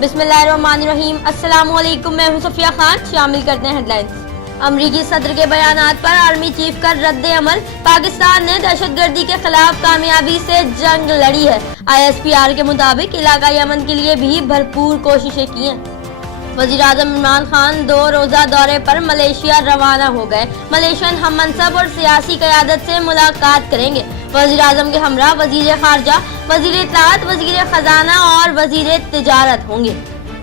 बिस्मिल्लाहिर्रहमानिर्रहीम। अस्सलाम वालेकुम, मैं हूं सफिया खान। शामिल करते हैं हेडलाइंस। अमरीकी सदर के बयानात पर आर्मी चीफ का रद्द अमल। पाकिस्तान ने दहशतगर्दी के खिलाफ कामयाबी से जंग लड़ी है। ISPR के मुताबिक इलाकाई अमन के लिए भी भरपूर कोशिशें की हैं। वज़ीर-ए-आज़म इमरान खान 2 रोज़ा दौरे पर मलेशिया रवाना हो गए। मलेशियन हम मनसब और सियासी क़यादत से मुलाकात करेंगे। वज़ीर-ए-आज़म के हमरा वज़ीर ख़ारजा, वज़ीर इत्तलात, वज़ीर ख़जाना और वज़ीर तिजारत होंगे।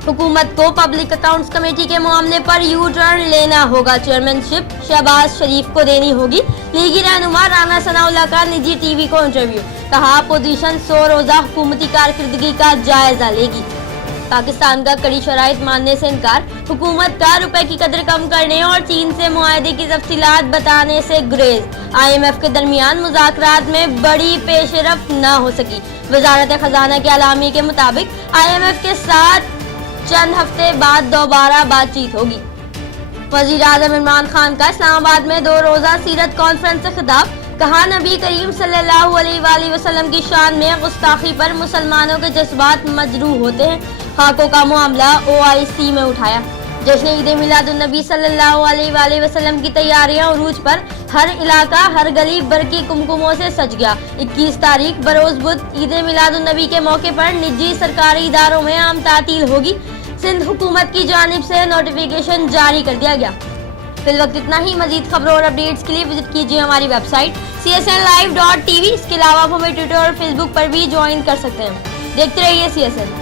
हुकूमत को पब्लिक अकाउंट्स कमेटी के मामले पर यू टर्न लेना होगा। चेयरमैनशिप शहबाज शरीफ को देनी होगी। लीगी रहनुमा राना सनाउल्लाह का निजी TV को इंटरव्यू। कहा अपोजिशन 100 रोज़ा हुकूमती कारकर्दगी का जायजा लेगी। पाकिस्तान का कड़ी शराइत मानने से इनकार। हुकूमत का रुपए की कदर कम करने और चीन से मुआहदे की तफसीलात बताने से गुरेज। IMF के दरमियान मुज़ाकरात में बड़ी पेशरफ न हो सकी। वजारत खजाना के अलामी के मुताबिक IMF के साथ चंद हफ्ते बाद दोबारा बातचीत होगी। वज़ीर-ए-आज़म इमरान खान का इस्लामाबाद में 2 रोज़ा सीरत कॉन्फ्रेंस से खिताब। कहा नबी करीम सल्लल्लाहु अलैहि वसल्लम की शान में गुस्ताखी पर मुसलमानों के जज्बात मजरूह होते हैं। खाकों का मामला OIC में उठाया। जश्न ईद मिलादुन्नबी सल्लल्लाहु अलैहि वसल्लम की तैयारियां उरूज पर। हर इलाका हर गली बरकी कुमकुमों से सज गया। 21 तारीख बरोज बुध ईद मिलादुन्नबी के मौके पर निजी सरकारी इदारों में आम तातील होगी। सिंध हुकूमत की जानिब से नोटिफिकेशन जारी कर दिया गया। फिल वक्त इतना ही। मजीद खबरों और अपडेट्स के लिए विजिट कीजिए हमारी वेबसाइट csnlive.tv। इसके अलावा आप हमें ट्विटर और फेसबुक पर भी ज्वाइन कर सकते हैं। देखते रहिए CSN।